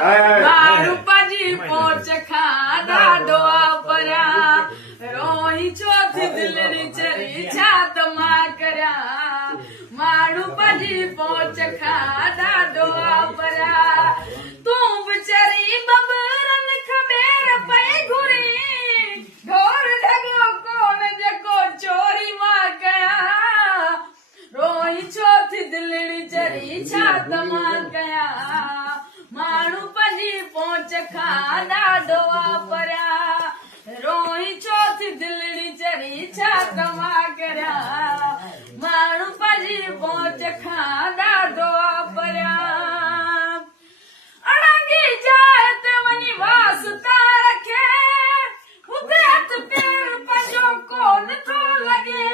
मारू पंजी पोच खादा डोआ परा रोही चौथी दिलड़ी चरी छात मां करा मारू पंजी पोच खादा डोआ परा तू बिचारी बबरन खबेर पई घुरी ढोर ढगो कौन जको चोरी मां कया रोही चौथी दिलड़ी चरी छात मां कया माण्हू पंजी पोच खादा डोआ परा रोही चौथी दिलड़ी चरी छात मां कया माण्हू पंजी पोच खादा डोआ परा अड़ंगी जाए ते वनी वास्ता रखे उते हथ पेर पंजो कोन थो लगे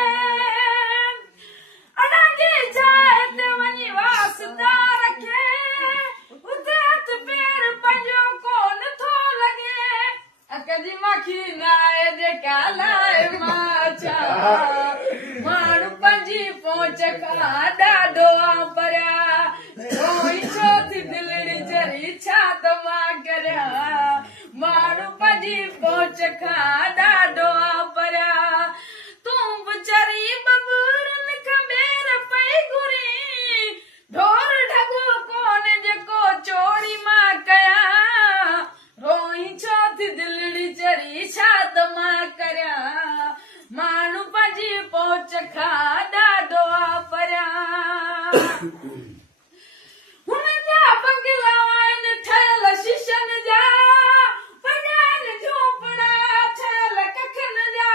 अड़ंगी जाए ते वनी वास्ता रखे उते हथ पेर पंजो कोन थो लगे अकजी माखी नाए जे कालाए माचा माण्हू पंजी पोच खादा डोआ परा रोई चौथी दिलड़ी चरी छात मां करा माण्हू पंजी पोच खादा डोआ परा तू बिचारी बबूरन खबेर पई घुरी ढोर ढगो कोन जको चोरी मां कया रोई चौथी दिलड़ी चरी छात मां करा माण्हू पंजी पोच खादा डोआ परा हुन जा बंगला आहिनि ठहियल शीशनि जा पंजनि झोपड़ा ठहियल कखनि जा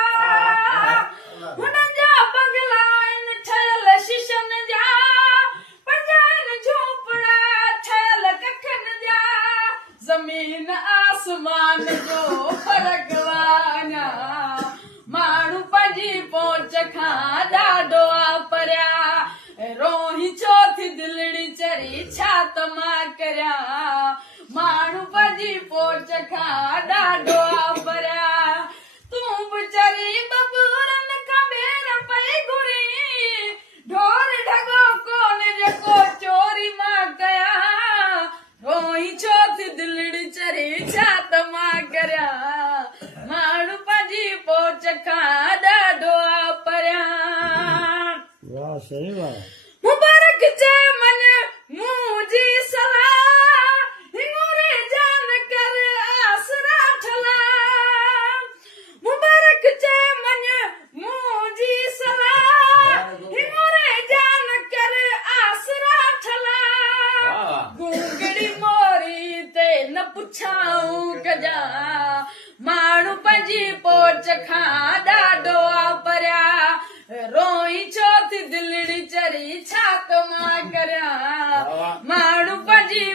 हुन जा बंगला आहिनि ठहियल शीशनि जा पंजनि झोपड़ा ठहियल कखनि जा ज़मीन आसमान जो फ़र्क़ वाना माण्हू पंजी पोच खादा डोआ परा रोही चौथी दिलड़ी चरी छात मां करा माण्हू पंजी पोच खादा डोआ परा तू बिचारी बबूरन खबेर पई घुरी ढोर ढगो कोन जको चोरी मां कया रोही चौथी दिलड़ी चरी छात मां करा माण्हू पंजी पोच खादा डोआ परा वाह सही वाह मुबारक जे मन मुंहिंजी सलाह हिंगोरे जान कर आसरा ठला मुबारक जे मन मुंहिंजी सलाह हिंगोरे जान कर आसरा ठला गूंगड़ी मोरी ते न पुछाऊं कजा माण्हू पंजी पोच खादा डोआ परा रोई चौथी दिलड़ी चरी छात मां करा माण्हू पंजी